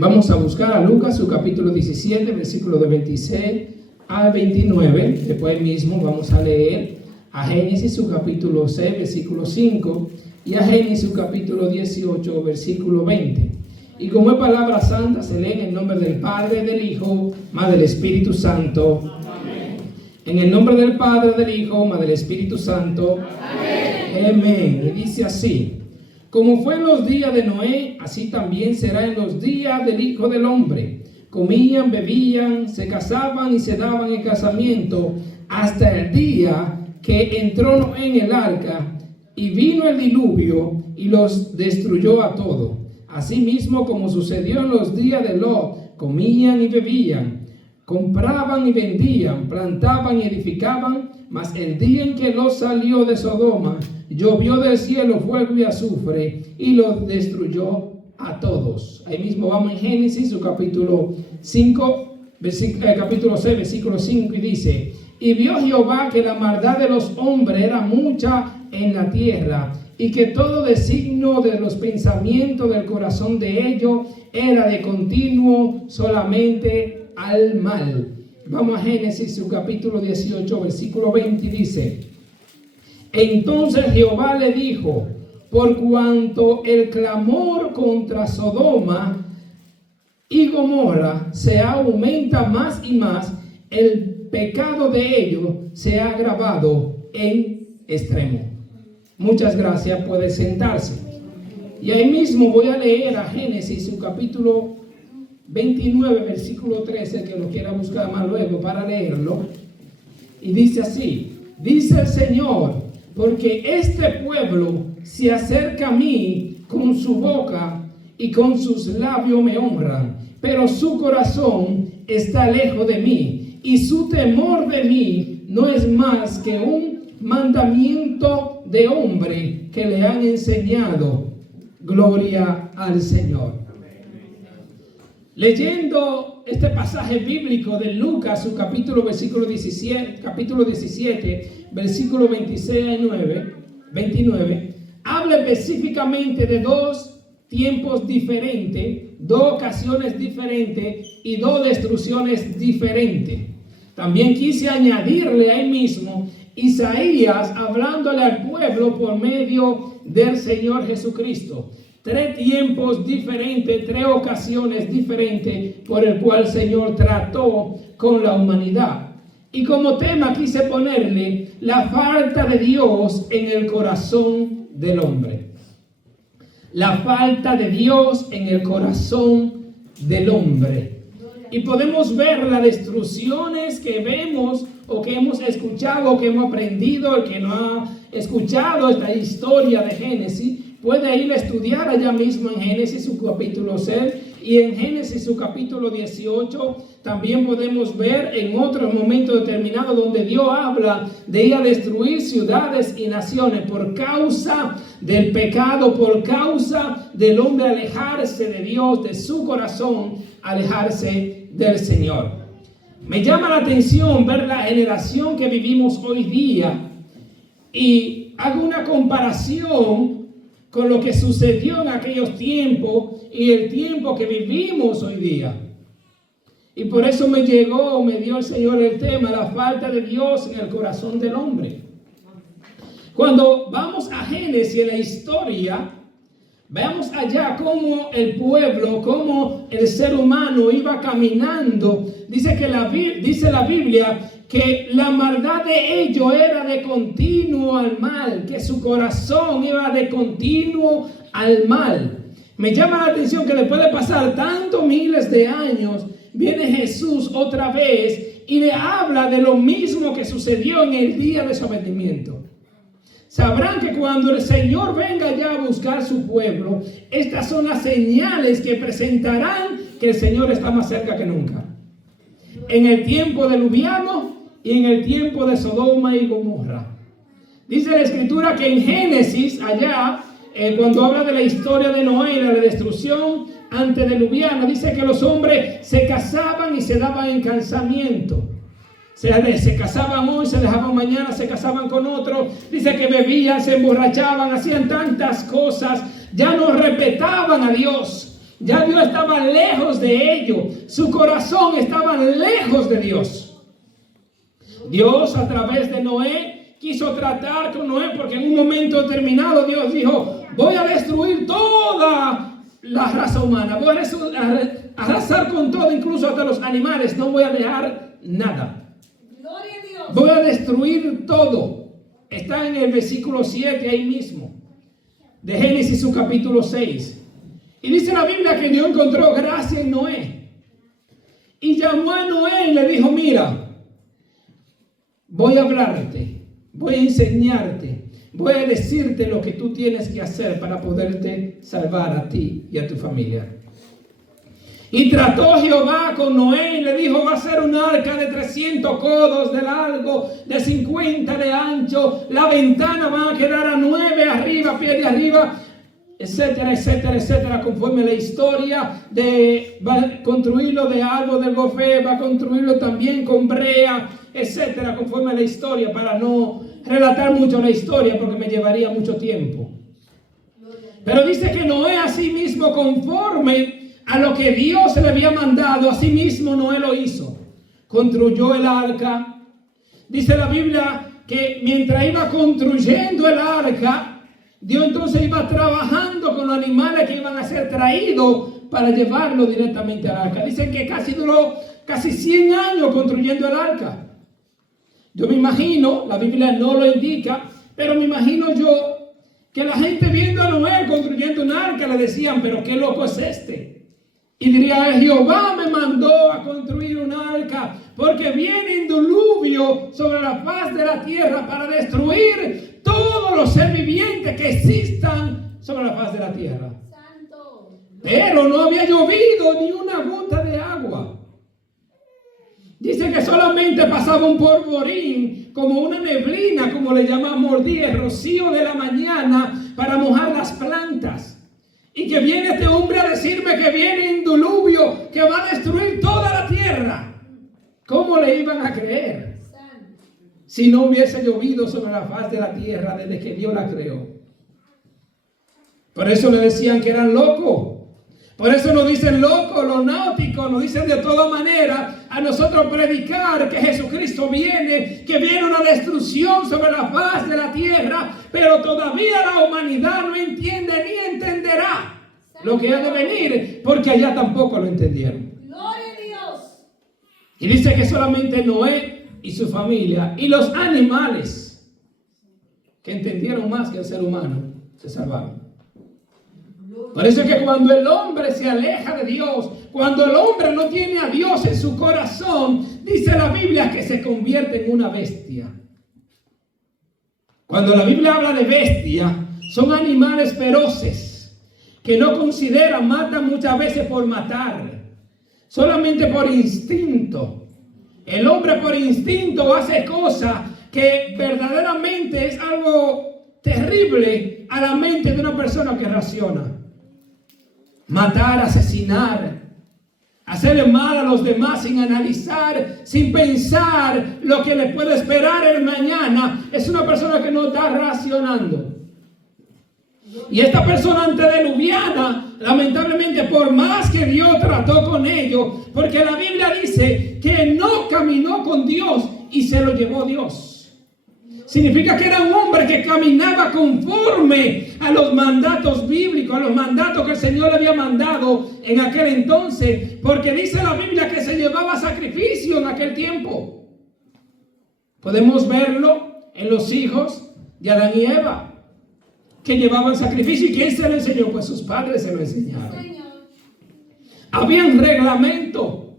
Vamos a buscar a Lucas, su capítulo 17, versículo de 26 a 29. Después mismo vamos a leer a Génesis, su capítulo 6, versículo 5, y a Génesis, su capítulo 18, versículo 20. Y como es palabra santa, se lee en el nombre del Padre, del Hijo, más del Espíritu Santo. Amén. En el nombre del Padre, del Hijo, más del Espíritu Santo. Amén. Amén. Y dice así: como fue en los días de Noé, así también será en los días del Hijo del Hombre. Comían, bebían, se casaban y se daban en casamiento hasta el día que entró Noé en el arca, y vino el diluvio y los destruyó a todos. Asimismo, como sucedió en los días de Lot, comían y bebían, compraban y vendían, plantaban y edificaban, mas el día en que Lot salió de Sodoma, llovió del cielo fuego y azufre y los destruyó a todos. Ahí mismo vamos en Génesis, su capítulo 5, capítulo 6, versículo 5, y dice: y vio Jehová que la maldad de los hombres era mucha en la tierra, y que todo designio de los pensamientos del corazón de ellos era de continuo solamente al mal. Vamos a Génesis, su capítulo 18, versículo 20, y dice: entonces Jehová le dijo: por cuanto el clamor contra Sodoma y Gomorra se aumenta más y más, el pecado de ellos se ha agravado en extremo. Muchas gracias, puede sentarse. Y ahí mismo voy a leer a Génesis, su capítulo 29, versículo 13, que lo quiera buscar más luego para leerlo. Y dice así: dice el Señor, porque este pueblo se acerca a mí con su boca y con sus labios me honran, pero su corazón está lejos de mí, y su temor de mí no es más que un mandamiento de hombre que le han enseñado. Gloria al Señor. Leyendo este pasaje bíblico de Lucas, su capítulo 17, versículo 26 a 29, habla específicamente de dos tiempos diferentes, dos ocasiones diferentes y dos destrucciones diferentes. También quise añadirle ahí mismo Isaías hablándole al pueblo por medio del Señor Jesucristo. Tres tiempos diferentes, tres ocasiones diferentes por el cual el Señor trató con la humanidad. Y como tema quise ponerle la falta de Dios en el corazón del hombre. La falta de Dios en el corazón del hombre. Y podemos ver las destrucciones que vemos o que hemos escuchado o que hemos aprendido. El que no ha escuchado esta historia de Génesis puede ir a estudiar allá mismo en Génesis su capítulo 6 y en Génesis su capítulo 18. También podemos ver en otros momentos determinados donde Dios habla de ir a destruir ciudades y naciones por causa del pecado, por causa del hombre alejarse de Dios, de su corazón, alejarse del Señor. Me llama la atención ver la generación que vivimos hoy día y hago una comparación con lo que sucedió en aquellos tiempos y el tiempo que vivimos hoy día. Y por eso me dio el Señor el tema, la falta de Dios en el corazón del hombre. Cuando vamos a Génesis, en la historia, veamos allá cómo el pueblo, cómo el ser humano iba caminando. Dice la Biblia que la maldad de ellos era de continuo al mal, que su corazón iba de continuo al mal. Me llama la atención que después de pasar tantos miles de años, viene Jesús otra vez y le habla de lo mismo que sucedió en el día de su abatimiento. Sabrán que cuando el Señor venga ya a buscar su pueblo, estas son las señales que presentarán que el Señor está más cerca que nunca. En el tiempo diluviano y en el tiempo de Sodoma y Gomorra. Dice la Escritura que en Génesis, allá, cuando habla de la historia de Noé y de la destrucción antediluviana, dice que los hombres se casaban y se daban en casamiento. Se casaban hoy, se dejaban mañana, se casaban con otro. Dice que bebían, se emborrachaban, hacían tantas cosas, ya no respetaban a Dios. Ya Dios estaba lejos de ellos. Su corazón estaba lejos de Dios. Dios, a través de Noé, quiso tratar con Noé, porque en un momento determinado Dios dijo: voy a destruir toda la raza humana, voy a arrasar con todo, incluso hasta los animales, no voy a dejar nada. Gloria a Dios. Voy a destruir todo. Está en el versículo 7 ahí mismo, de Génesis, su capítulo 6. Y dice la Biblia que Dios encontró gracia en Noé. Y llamó a Noé y le dijo: mira, voy a hablarte, voy a enseñarte, voy a decirte lo que tú tienes que hacer para poderte salvar a ti y a tu familia. Y trató Jehová con Noé y le dijo: va a ser un arca de 300 codos de largo, de 50 de ancho, la ventana va a quedar a 9 arriba, pie de arriba, etcétera, etcétera, etcétera, conforme la historia va a construirlo de árbol del gofé, va a construirlo también con brea, etcétera, conforme la historia, para no relatar mucho la historia porque me llevaría mucho tiempo. Pero dice que Noé, a sí mismo, conforme a lo que Dios le había mandado, así mismo Noé lo hizo. Construyó el arca. Dice la Biblia que mientras iba construyendo el arca, Dios entonces iba trabajando con los animales que iban a ser traídos para llevarlo directamente al arca. Dicen que duró casi 100 años construyendo el arca. Yo me imagino, la Biblia no lo indica, pero me imagino yo que la gente viendo a Noé construyendo un arca le decían: pero qué loco es este. Y diría: Jehová me mandó a construir un arca porque viene un diluvio sobre la faz de la tierra para destruir todos los seres vivientes que existan sobre la faz de la tierra. Santo. Pero no había llovido ni una gota de agua. Dice que solamente pasaba un polvorín, como una neblina, como le llamamos día, el rocío de la mañana, para mojar las plantas. Y que viene este hombre a decirme que viene un diluvio que va a destruir toda la tierra. ¿Cómo le iban a creer si no hubiese llovido sobre la faz de la tierra desde que Dios la creó? Por eso le decían que eran locos. Por eso nos dicen locos, los náuticos, nos dicen de toda manera a nosotros predicar que Jesucristo viene, que viene una destrucción sobre la faz de la tierra, pero todavía la humanidad no entiende ni entenderá lo que ha de venir, porque allá tampoco lo entendieron. Gloria a Dios. Y dice que solamente Noé y su familia y los animales, que entendieron más que el ser humano, se salvaron. Por eso es que cuando el hombre se aleja de Dios, cuando el hombre no tiene a Dios en su corazón, dice la Biblia que se convierte en una bestia. Cuando la Biblia habla de bestia, son animales feroces que no consideran, matan muchas veces por matar, solamente por instinto. El hombre por instinto hace cosas que verdaderamente es algo terrible a la mente de una persona que raciona. Matar, asesinar, hacerle mal a los demás sin analizar, sin pensar lo que le puede esperar el mañana, es una persona que no está racionando. Y esta persona antediluviana, lamentablemente, por más que Dios trató con ellos, porque la Biblia dice que no caminó con Dios y se lo llevó Dios. Significa que era un hombre que caminaba conforme a los mandatos bíblicos, a los mandatos que el Señor le había mandado en aquel entonces, porque dice la Biblia que se llevaba sacrificio en aquel tiempo. Podemos verlo en los hijos de Adán y Eva, que llevaban sacrificio. ¿Y quién se lo enseñó? Pues sus padres se lo enseñaron. Había un reglamento.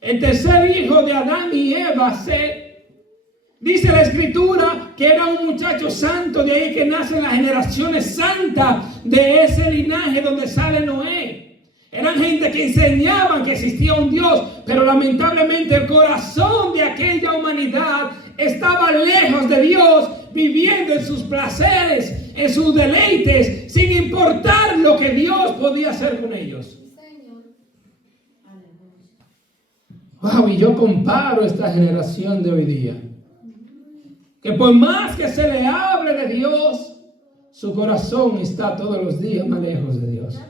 El tercer hijo de Adán y Eva, dice la Escritura que era un muchacho santo, de ahí que nacen las generaciones santas de ese linaje donde sale Noé. Eran gente que enseñaban que existía un Dios, pero lamentablemente el corazón de aquella humanidad estaba lejos de Dios, viviendo en sus placeres, en sus deleites, sin importar lo que Dios podía hacer con ellos. Wow, y yo comparo esta generación de hoy día, que por más que se le hable de Dios, su corazón está todos los días más lejos de Dios.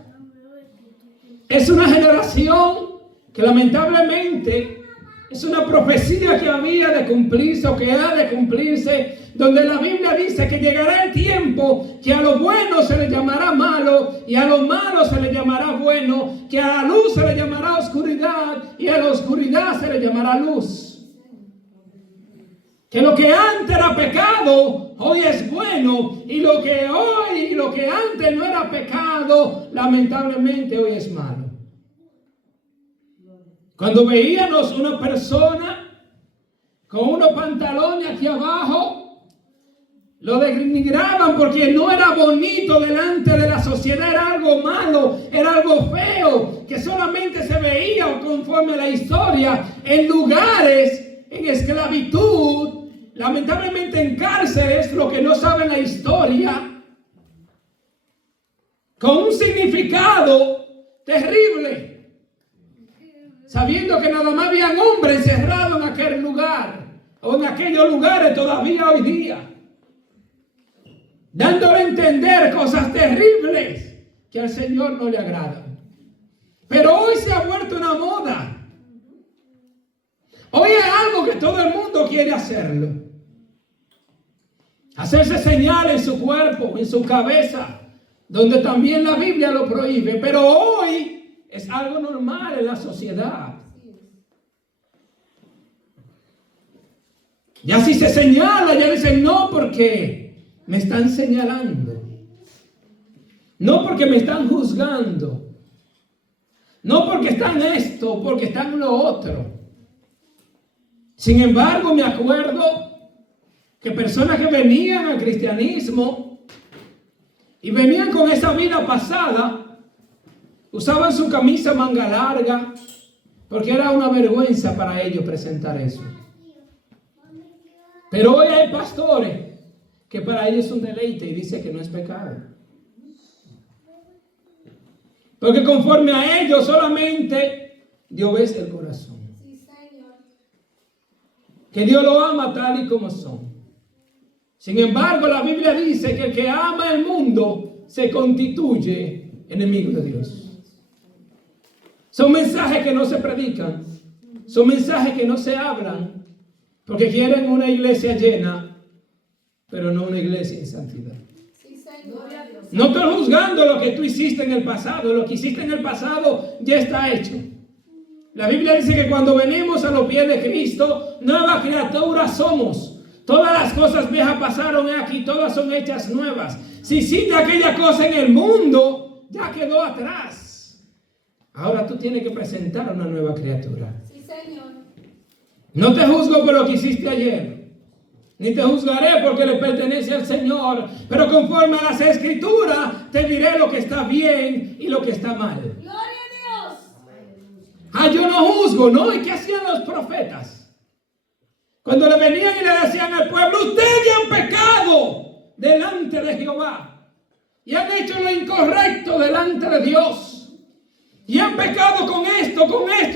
Es una generación que lamentablemente es una profecía que había de cumplirse o que ha de cumplirse, donde la Biblia dice que llegará el tiempo que a lo bueno se le llamará malo y a lo malo se le llamará bueno, que a la luz se le llamará oscuridad y a la oscuridad se le llamará luz. Que lo que antes era pecado, hoy es bueno, y lo que antes no era pecado, lamentablemente hoy es malo. Cuando veíamos una persona con unos pantalones aquí abajo, lo denigraban porque no era bonito delante de la sociedad, era algo malo, era algo feo, que solamente se veía conforme a la historia en lugares, en esclavitud, lamentablemente en cárceles, lo que no saben la historia, con un significado terrible, sabiendo que nada más habían hombres encerrados en aquel lugar, o en aquellos lugares todavía hoy día, dándole a entender cosas terribles que al Señor no le agradan. Pero hoy se ha vuelto una moda. Hoy es algo que todo el mundo quiere hacerlo. Hacerse señales en su cuerpo, en su cabeza, donde también la Biblia lo prohíbe. Pero hoy es algo normal en la sociedad. Ya si se señala, ya dicen no porque me están señalando. No porque me están juzgando. No porque están esto, porque están lo otro. Sin embargo, me acuerdo que personas que venían al cristianismo y venían con esa vida pasada, usaban su camisa manga larga, porque era una vergüenza para ellos presentar eso. Pero hoy hay pastores que para ellos es un deleite y dice que no es pecado. Porque conforme a ellos solamente Dios ve el corazón. Que Dios lo ama tal y como son. Sin embargo, la Biblia dice que el que ama el mundo se constituye enemigo de Dios. Son mensajes que no se predican. Son mensajes que no se hablan. Porque quieren una iglesia llena, pero no una iglesia en santidad. No estoy juzgando lo que tú hiciste en el pasado. Lo que hiciste en el pasado ya está hecho. La Biblia dice que cuando venimos a los pies de Cristo, nueva criatura somos. Todas las cosas viejas pasaron aquí, todas son hechas nuevas. Si hiciste aquella cosa en el mundo, ya quedó atrás. Ahora tú tienes que presentar una nueva criatura. Sí, Señor. No te juzgo por lo que hiciste ayer, ni te juzgaré porque le pertenece al Señor, pero conforme a las Escrituras te diré lo que está bien y lo que está mal. Gloria a Dios. Yo no juzgo, ¿no? ¿Y qué hacían los profetas? Cuando le venían y le decían al pueblo, ustedes han pecado delante de Jehová y han hecho lo incorrecto delante de Dios y han pecado con esto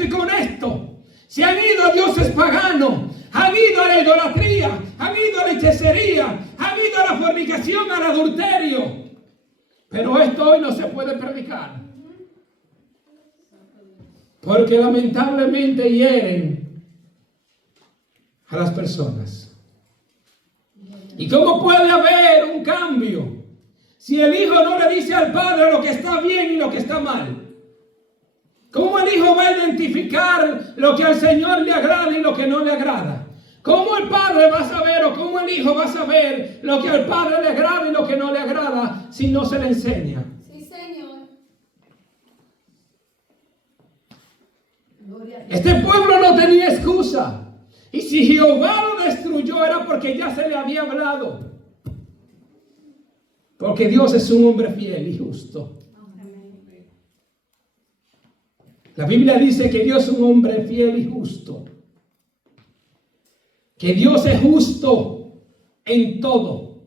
y con esto. Se han ido a dioses paganos, han ido a la idolatría, han ido a la hechicería, han ido a la fornicación, al adulterio. Pero esto hoy no se puede predicar, porque lamentablemente hieren a las personas. ¿Y cómo puede haber un cambio si el hijo no le dice al padre lo que está bien y lo que está mal? ¿Cómo el hijo va a identificar lo que al Señor le agrada y lo que no le agrada? ¿Cómo el padre va a saber o cómo el hijo va a saber lo que al padre le agrada y lo que no le agrada si no se le enseña? Sí, Señor. Este pueblo no tenía excusa. Y si Jehová lo destruyó era porque ya se le había hablado. Porque Dios es un hombre fiel y justo. La Biblia dice que Dios es un hombre fiel y justo. Que Dios es justo en todo.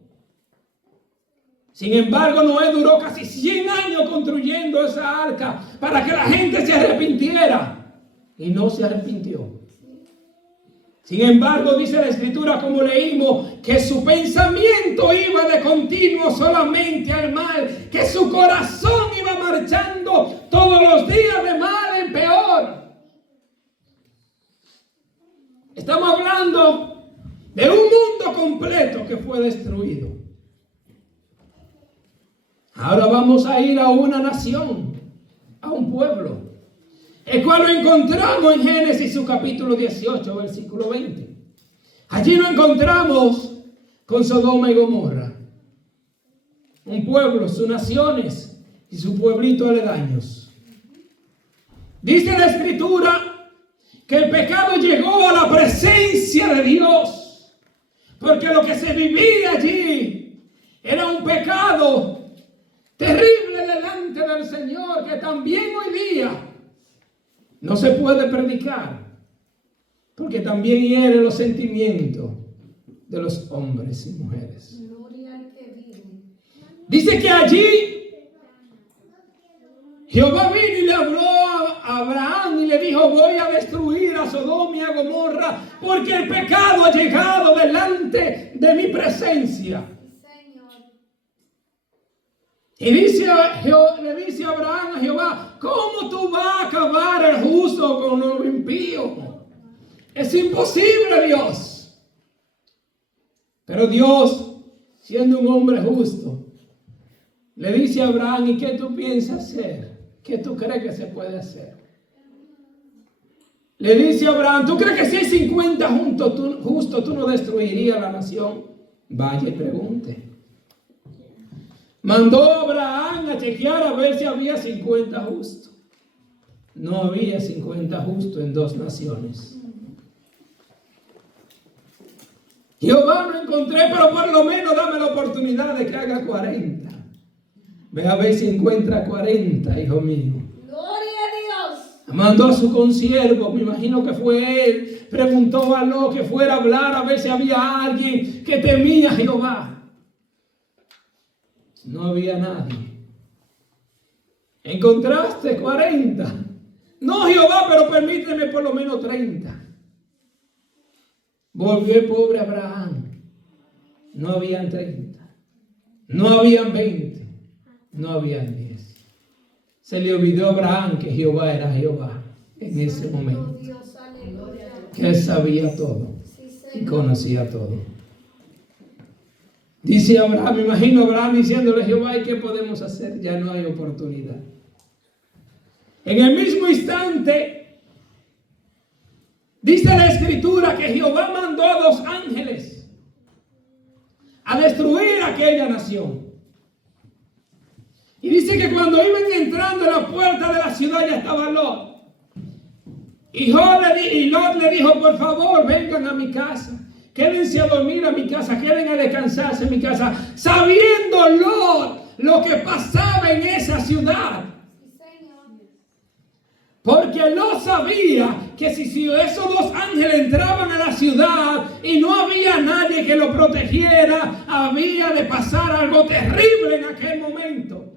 Sin embargo, Noé duró casi 100 años construyendo esa arca para que la gente se arrepintiera. Y no se arrepintió. Sin embargo, dice la Escritura, como leímos, que su pensamiento iba de continuo solamente al mal, que su corazón iba marchando todos los días de mal en peor. Estamos hablando de un mundo completo que fue destruido. Ahora vamos a ir a una nación, a un pueblo, el cual lo encontramos en Génesis su capítulo 18, versículo 20. Allí lo encontramos con Sodoma y Gomorra. Un pueblo, sus naciones y su pueblito aledaños. Dice la Escritura que el pecado llegó a la presencia de Dios, porque lo que se vivía allí era un pecado terrible delante del Señor, que también hoy día no se puede predicar, porque también hiere los sentimientos de los hombres y mujeres. Dice que allí Jehová vino y le habló a Abraham y le dijo: voy a destruir a Sodoma y a Gomorra, porque el pecado ha llegado delante de mi presencia. Y le dice Abraham a Jehová: ¿cómo tú vas a acabar el justo con lo impío? Es imposible, Dios. Pero Dios, siendo un hombre justo, le dice a Abraham: ¿y qué tú piensas hacer? ¿Qué tú crees que se puede hacer? Le dice a Abraham: ¿tú crees que si hay 50 justos tú no destruirías la nación? Vaya y pregunte. Mandó a Abraham a chequear a ver si había 50 justos. No había 50 justos en dos naciones. Jehová no encontré, pero por lo menos dame la oportunidad de que haga 40. Ve a ver si encuentra 40, hijo mío. Gloria a Dios. Mandó a su consiervo, me imagino que fue él. Preguntó a Lot que fuera a hablar a ver si había alguien que temía a Jehová. No había nadie. ¿Encontraste 40? No, Jehová, pero permíteme por lo menos 30. Volvió el pobre Abraham. No habían 30. No habían 20. No habían 10. Se le olvidó a Abraham que Jehová era Jehová en ese momento. Que él sabía todo y conocía todo. Dice Abraham, me imagino a Abraham diciéndole a Jehová: ¿y qué podemos hacer? Ya no hay oportunidad. En el mismo instante, dice la Escritura que Jehová mandó a 2 ángeles a destruir aquella nación. Y dice que cuando iban entrando a la puerta de la ciudad ya estaba Lot. Y Lot le dijo: por favor, vengan a mi casa. Quédense a dormir a mi casa, queden a descansarse en mi casa, sabiendo Lot lo que pasaba en esa ciudad. Porque Lot sabía que si esos 2 ángeles entraban a la ciudad y no había nadie que lo protegiera, había de pasar algo terrible en aquel momento.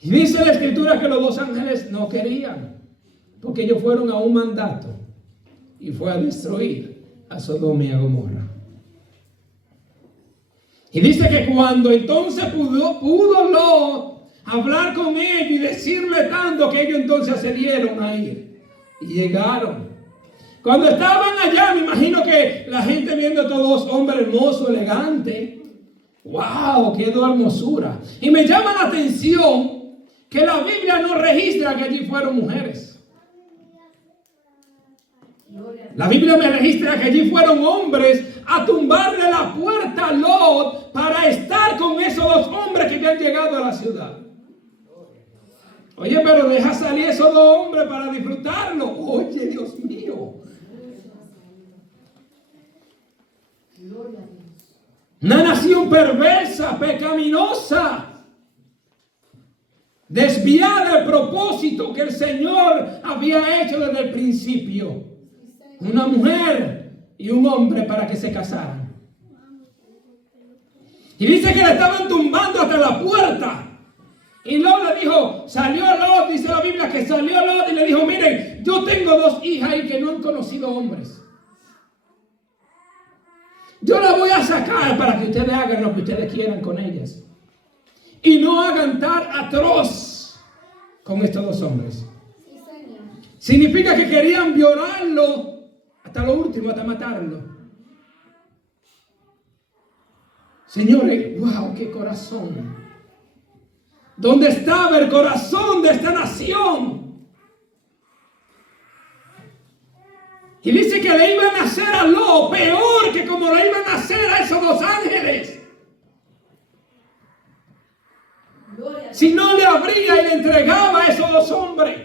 Y dice la Escritura que los 2 ángeles no querían, porque ellos fueron a un mandato y fue a destruir a Sodoma y a Gomorra. Y dice que cuando entonces pudo Lot hablar con ellos y decirle tanto, que ellos entonces accedieron a ir y llegaron. Cuando estaban allá, me imagino que la gente viendo a todos hombres hermosos, elegantes. ¡Wow! ¡Qué hermosura! Y me llama la atención que la Biblia no registra que allí fueron mujeres. La Biblia me registra que allí fueron hombres a tumbarle la puerta a Lot para estar con esos 2 hombres que ya han llegado a la ciudad. Oye, pero deja salir esos 2 hombres para disfrutarlo. Oye, Dios mío. Una nación perversa, pecaminosa, desviada del propósito que el Señor había hecho desde el principio. Una mujer y un hombre para que se casaran. Y dice que le estaban tumbando hasta la puerta. Y Lot le dijo, salió Lot, dice la Biblia que salió Lot y le dijo: miren, yo tengo 2 hijas ahí que no han conocido hombres. Yo las voy a sacar para que ustedes hagan lo que ustedes quieran con ellas. Y no hagan tal atroz con estos dos hombres. Sí, Señor. Significa que querían violarlo hasta lo último, hasta matarlo. Señores, wow, qué corazón. ¿Dónde estaba el corazón de esta nación? Y dice que le iban a hacer a Lot peor que como le iban a hacer a esos dos ángeles. Si no le abría y le entregaba a esos dos hombres.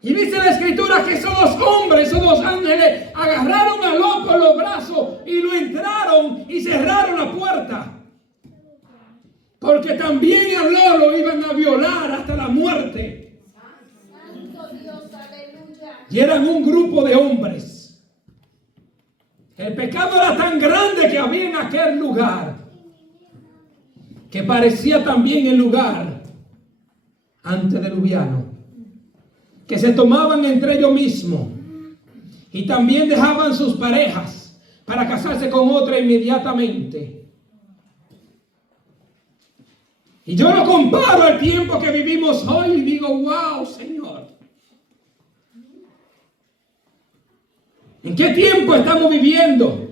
Y dice la escritura que esos dos hombres, esos dos ángeles, agarraron a Lot por los brazos y lo entraron y cerraron la puerta. Porque también a Lot lo iban a violar hasta la muerte. Y eran un grupo de hombres. El pecado era tan grande que había en aquel lugar, que parecía también el lugar antediluviano, que se tomaban entre ellos mismos y también dejaban sus parejas para casarse con otra inmediatamente. Y yo lo comparo al tiempo que vivimos hoy y digo, wow, Señor. ¿En qué tiempo estamos viviendo?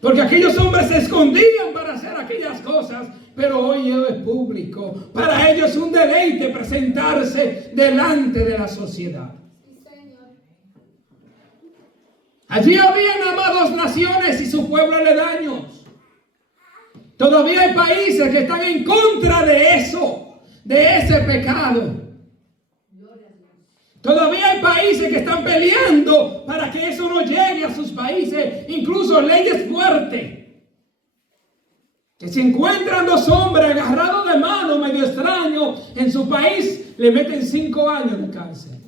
Porque aquellos hombres se escondían para hacer aquellas cosas, pero hoy es público. Para ellos es un deleite presentarse delante de la sociedad. Allí habían amados naciones y su pueblo aledaños. Todavía hay países que están en contra de eso, de ese pecado. Todavía hay países que están peleando para que eso no llegue a sus países, incluso leyes fuertes. Que si encuentran dos hombres agarrados de mano medio extraño en su país, le meten 5 años de cárcel.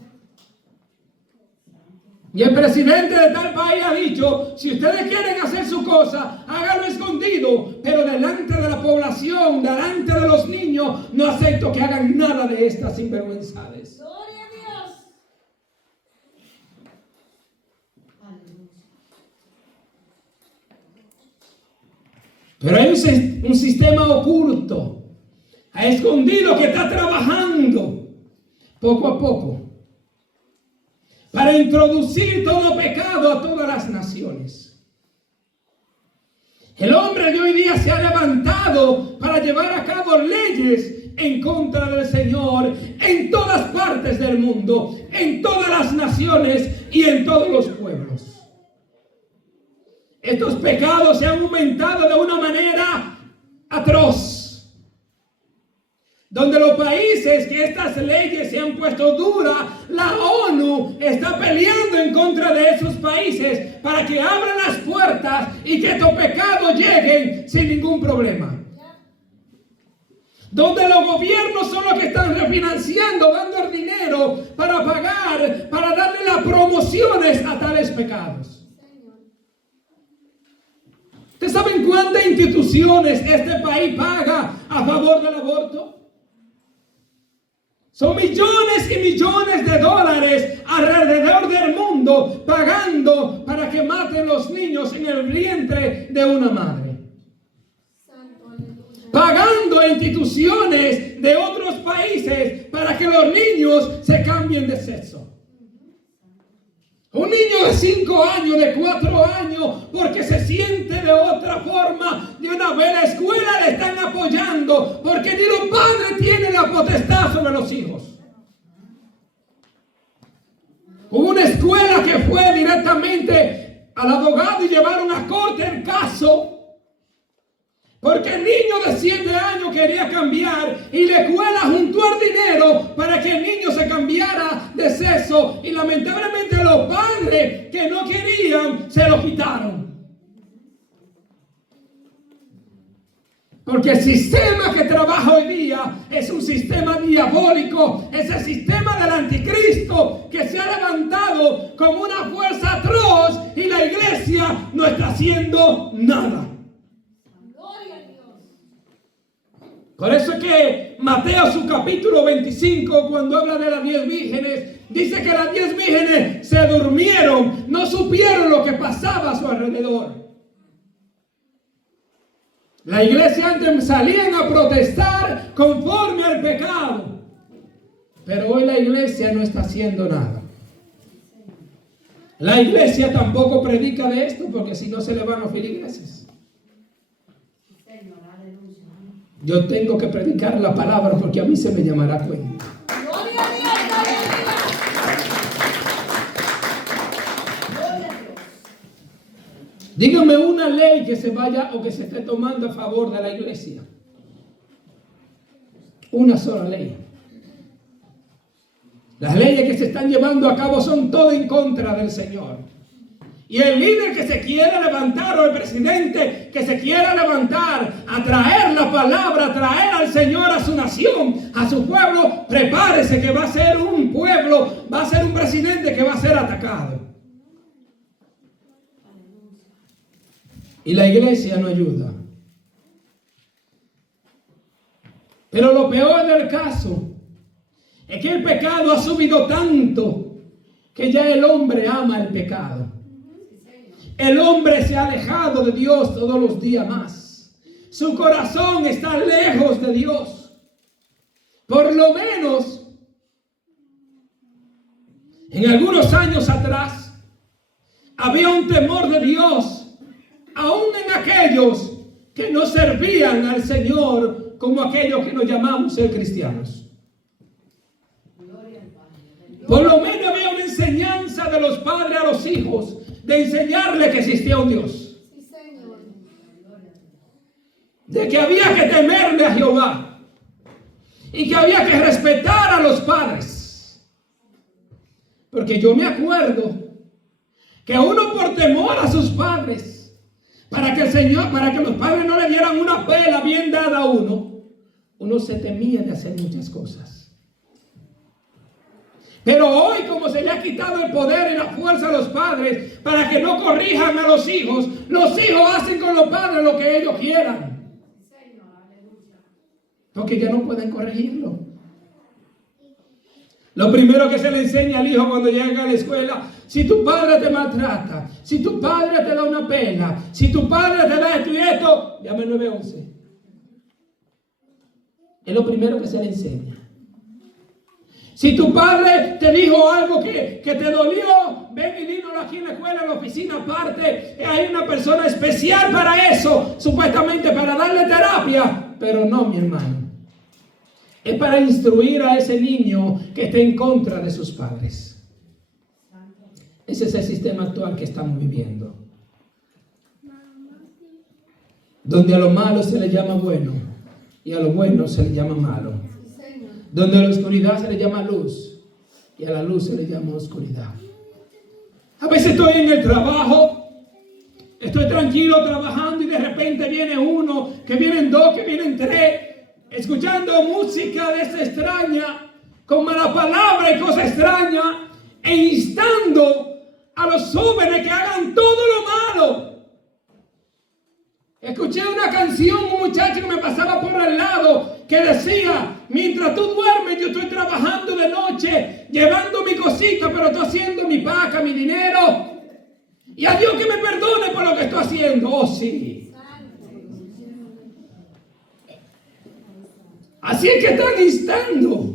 Y el presidente de tal país ha dicho, si ustedes quieren hacer su cosa, háganlo escondido, pero delante de la población, delante de los niños, no acepto que hagan nada de estas sinvergüenzades. Gloria a Dios. Pero hay un sistema oculto, a escondido, que está trabajando poco a poco para introducir todo pecado a todas las naciones. El hombre de hoy día se ha levantado para llevar a cabo leyes en contra del Señor en todas partes del mundo, en todas las naciones y en todos los pueblos. Estos pecados se han aumentado de una manera atroz. Donde los países que estas leyes se han puesto duras, la ONU está peleando en contra de esos países para que abran las puertas y que estos pecados lleguen sin ningún problema. Donde los gobiernos son los que están refinanciando, dando el dinero para pagar, para darle las promociones a tales pecados. ¿Ustedes saben cuántas instituciones este país paga a favor del aborto? Son millones y millones de dólares alrededor del mundo pagando para que maten los niños en el vientre de una madre. Pagando a instituciones de otros países para que los niños se cambien de sexo. Un niño de 5 años, de 4 años, porque se siente de otra forma, de una vez la escuela le están apoyando, porque ni los padres tienen la potestad sobre los hijos. Hubo una escuela que fue directamente al abogado y llevaron a corte el caso, porque el niño de 7 años quería cambiar y la escuela juntó el dinero para que el niño se cambiara de sexo y lamentablemente los padres que no querían se lo quitaron. Porque el sistema que trabaja hoy día es un sistema diabólico, es el sistema del anticristo que se ha levantado como una fuerza atroz y la iglesia no está haciendo nada. Por eso es que Mateo su capítulo 25, cuando habla de las 10 vírgenes, dice que las 10 vírgenes se durmieron, no supieron lo que pasaba a su alrededor. La iglesia antes salían a protestar conforme al pecado, pero hoy la iglesia no está haciendo nada. La iglesia tampoco predica de esto, porque si no se le van a feligreses. Yo tengo que predicar la palabra porque a mí se me llamará cuenta. Gloria a Dios, gloria a Dios. Gloria a Dios. Dígame una ley que se vaya o que se esté tomando a favor de la iglesia. Una sola ley. Las leyes que se están llevando a cabo son todas en contra del Señor. Y el líder que se quiera levantar, o el presidente que se quiera levantar a traer la palabra, a traer al Señor a su nación, a su pueblo, prepárese que va a ser un pueblo, va a ser un presidente que va a ser atacado. Y la iglesia no ayuda. Pero lo peor del caso es que el pecado ha subido tanto que ya el hombre ama el pecado. El hombre se ha alejado de Dios todos los días más. Su corazón está lejos de Dios. Por lo menos, en algunos años atrás, había un temor de Dios, aún en aquellos que no servían al Señor como aquellos que nos llamamos ser cristianos. Por lo menos había una enseñanza de los padres a los hijos, de enseñarle que existía un Dios. Sí, Señor. De que había que temerle a Jehová. Y que había que respetar a los padres. Porque yo me acuerdo que uno por temor a sus padres, para que los padres no le dieran una pela bien dada a uno se temía de hacer muchas cosas. Pero hoy, como se le ha quitado el poder y la fuerza a los padres para que no corrijan a los hijos hacen con los padres lo que ellos quieran. Porque ya no pueden corregirlo. Lo primero que se le enseña al hijo cuando llega a la escuela: si tu padre te maltrata, si tu padre te da una pena, si tu padre te da esto y esto, llame al 911. Es lo primero que se le enseña. Si tu padre te dijo algo que te dolió, ven y dínoslo aquí en la escuela, en la oficina aparte. Hay una persona especial para eso, supuestamente para darle terapia. Pero no, mi hermano. Es para instruir a ese niño que esté en contra de sus padres. Ese es el sistema actual que estamos viviendo. Donde a lo malo se le llama bueno y a lo bueno se le llama malo. Donde a la oscuridad se le llama luz y a la luz se le llama oscuridad. A veces estoy en el trabajo, estoy tranquilo trabajando y de repente viene uno, que vienen dos, que vienen tres, escuchando música de esa extraña, con mala palabra y cosas extrañas, e instando a los jóvenes que hagan todo lo malo. Escuché una canción, un muchacho que me pasaba por al lado, que decía: mientras tú duermes, yo estoy trabajando de noche, llevando mi cosita, pero estoy haciendo mi paca, mi dinero. Y a Dios que me perdone por lo que estoy haciendo. Oh, sí. Así es que están instando.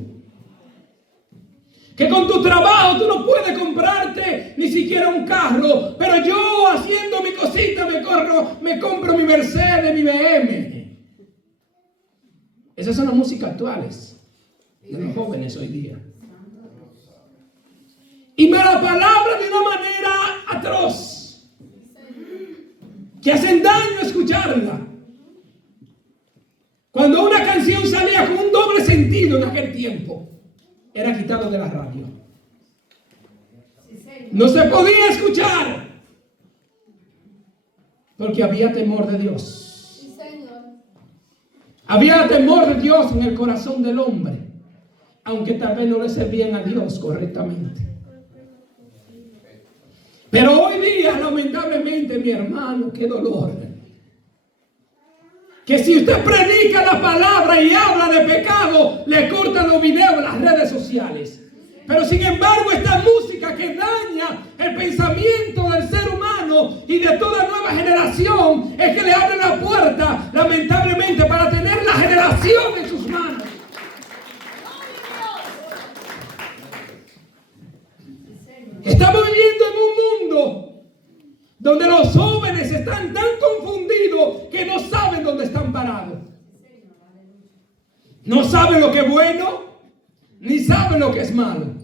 Que con tu trabajo tú no puedes comprarte ni siquiera un carro, pero yo haciendo mi cosita me compro mi Mercedes, mi BM. Esas son las músicas actuales de los jóvenes hoy día. Y mala palabra de una manera atroz, que hacen daño escucharla. Cuando una canción salía con un doble sentido en aquel tiempo, era quitado de la radio. No se podía escuchar porque había temor de Dios. Sí, Señor. Había temor de Dios en el corazón del hombre, aunque tal vez no le servían a Dios correctamente. Pero hoy día, lamentablemente, mi hermano, qué dolor. que si usted predica la palabra y habla de pecado, le cortan los videos en las redes sociales. Pero sin embargo, esta música que daña el pensamiento del ser humano y de toda nueva generación es que le abre la puerta, lamentablemente, para tener la generación en sus manos. Estamos viviendo en un mundo donde los jóvenes están tan confundidos que no saben dónde están parados. No saben lo que es bueno, ni saben lo que es malo.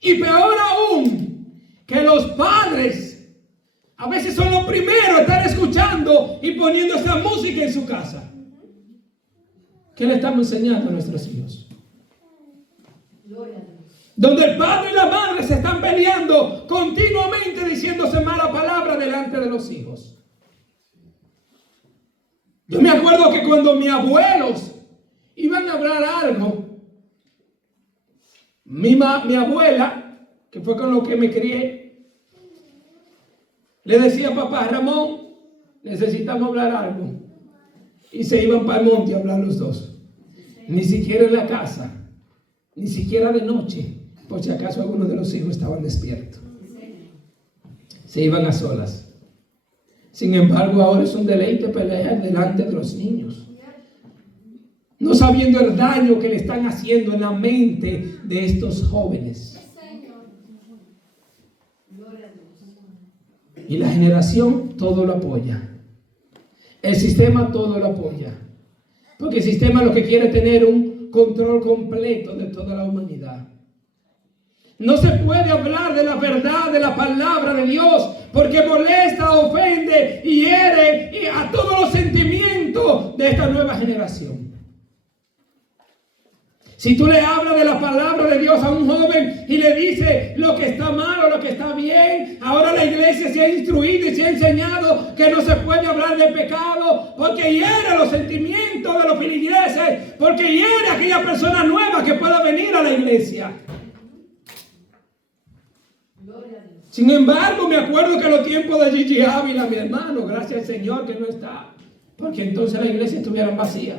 Y peor aún, que los padres a veces son los primeros a estar escuchando y poniendo esa música en su casa. ¿Qué le estamos enseñando a nuestros hijos? Donde el padre y la madre se están peleando continuamente diciéndose mala palabra delante de los hijos. Yo me acuerdo que cuando mis abuelos iban a hablar algo, mi abuela, que fue con lo que me crié, le decía a papá: Ramón, necesitamos hablar algo. Y se iban para el monte a hablar los dos. Ni siquiera en la casa, ni siquiera de noche, por si acaso algunos de los hijos estaban despiertos. Se iban a solas. Sin embargo, ahora es un deleite pelear delante de los niños, no sabiendo el daño que le están haciendo en la mente de estos jóvenes. Y la generación todo lo apoya. El sistema todo lo apoya. Porque el sistema lo que quiere es tener un control completo de toda la humanidad. No se puede hablar de la verdad de la palabra de Dios porque molesta, ofende y hiere a todos los sentimientos de esta nueva generación. Si tú le hablas de la palabra de Dios a un joven y le dices lo que está mal o lo que está bien, ahora la iglesia se ha instruido y se ha enseñado que no se puede hablar de pecado porque hiere los sentimientos de los feligreses, porque hiere a aquella persona nueva que pueda venir a la iglesia. Sin embargo, me acuerdo que en los tiempos de Gigi Ávila, mi hermano, gracias al Señor que no está, porque entonces la iglesia estuviera vacía.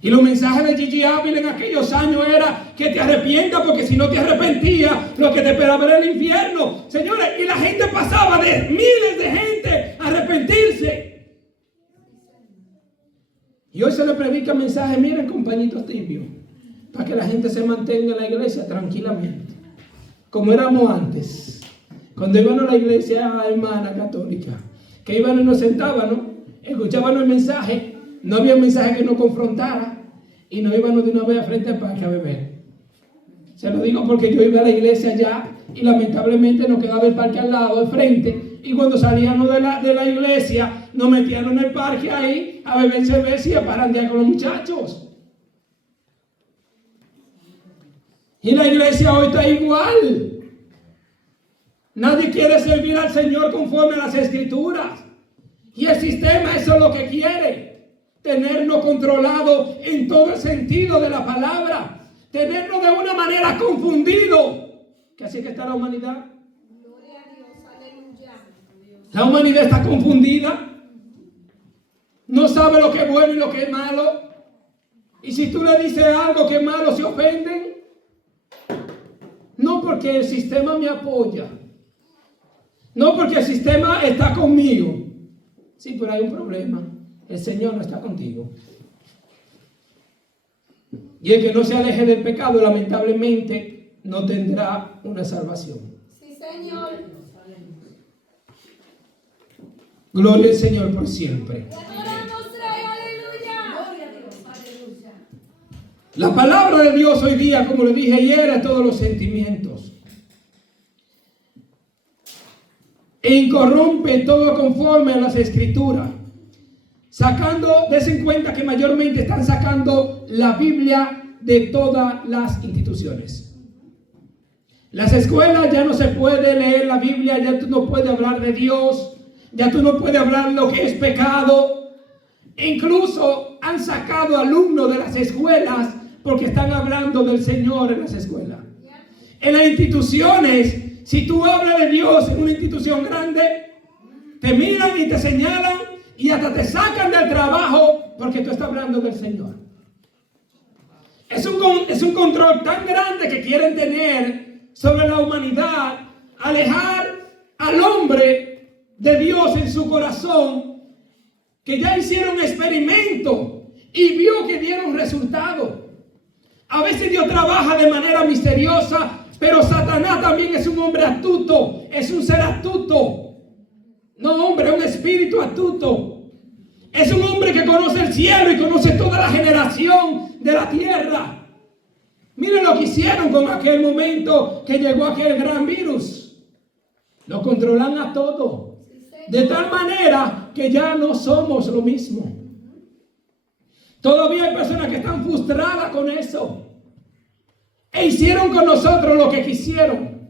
Y los mensajes de Gigi Ávila en aquellos años era que te arrepientas, porque si no te arrepentías, lo que te esperaba era el infierno. Señores, y la gente pasaba de miles de gente a arrepentirse. Y hoy se le predica el mensaje: miren, compañitos tibios, para que la gente se mantenga en la iglesia tranquilamente, como éramos antes, cuando íbamos a la iglesia hermana católica, que íbamos y nos sentábamos, escuchábamos el mensaje. No había un mensaje que nos confrontara y no íbamos de una vez a frente al parque a beber. Se lo digo porque yo iba a la iglesia allá y lamentablemente nos quedaba el parque al lado, al frente, y cuando salíamos de la iglesia nos metíamos en el parque ahí a beber cerveza y a parandear con los muchachos. Y la iglesia hoy está igual. Nadie quiere servir al Señor conforme a las Escrituras. Y el sistema eso es lo que quiere. Tenernos controlado en todo el sentido de la palabra. Tenernos de una manera confundido. Que así que está la humanidad. Gloria a Dios, aleluya. La humanidad está confundida. No sabe lo que es bueno y lo que es malo. Y si tú le dices algo que es malo, se ofenden. No porque el sistema me apoya. No porque el sistema está conmigo. Sí, pero hay un problema. El Señor no está contigo. Y el que no se aleje del pecado, lamentablemente, no tendrá una salvación. Sí, Señor. Gloria al Señor por siempre. Te adoramos, Rey, aleluya. Gloria a Dios, aleluya. La palabra de Dios hoy día, como le dije, hiere todos los sentimientos. E incorrompe todo conforme a las Escrituras. Desen cuenta que mayormente están sacando la Biblia de todas las instituciones. Las escuelas ya no se puede leer la Biblia, ya tú no puedes hablar de Dios, ya tú no puedes hablar lo que es pecado. E incluso han sacado alumnos de las escuelas porque están hablando del Señor en las escuelas. En las instituciones, si tú hablas de Dios en una institución grande, te miran y te señalan y hasta te sacan del trabajo porque tú estás hablando del Señor. Es un control tan grande que quieren tener sobre la humanidad, alejar al hombre de Dios en su corazón, que ya hicieron experimento y vio que dieron resultado. A veces Dios trabaja de manera misteriosa, pero Satanás también es un hombre astuto, es un ser astuto. No, hombre, un espíritu astuto. Es un hombre que conoce el cielo y conoce toda la generación de la tierra. Miren lo que hicieron con aquel momento que llegó aquel gran virus. Lo controlan a todo. De tal manera que ya no somos lo mismo. Todavía hay personas que están frustradas con eso. E hicieron con nosotros lo que quisieron.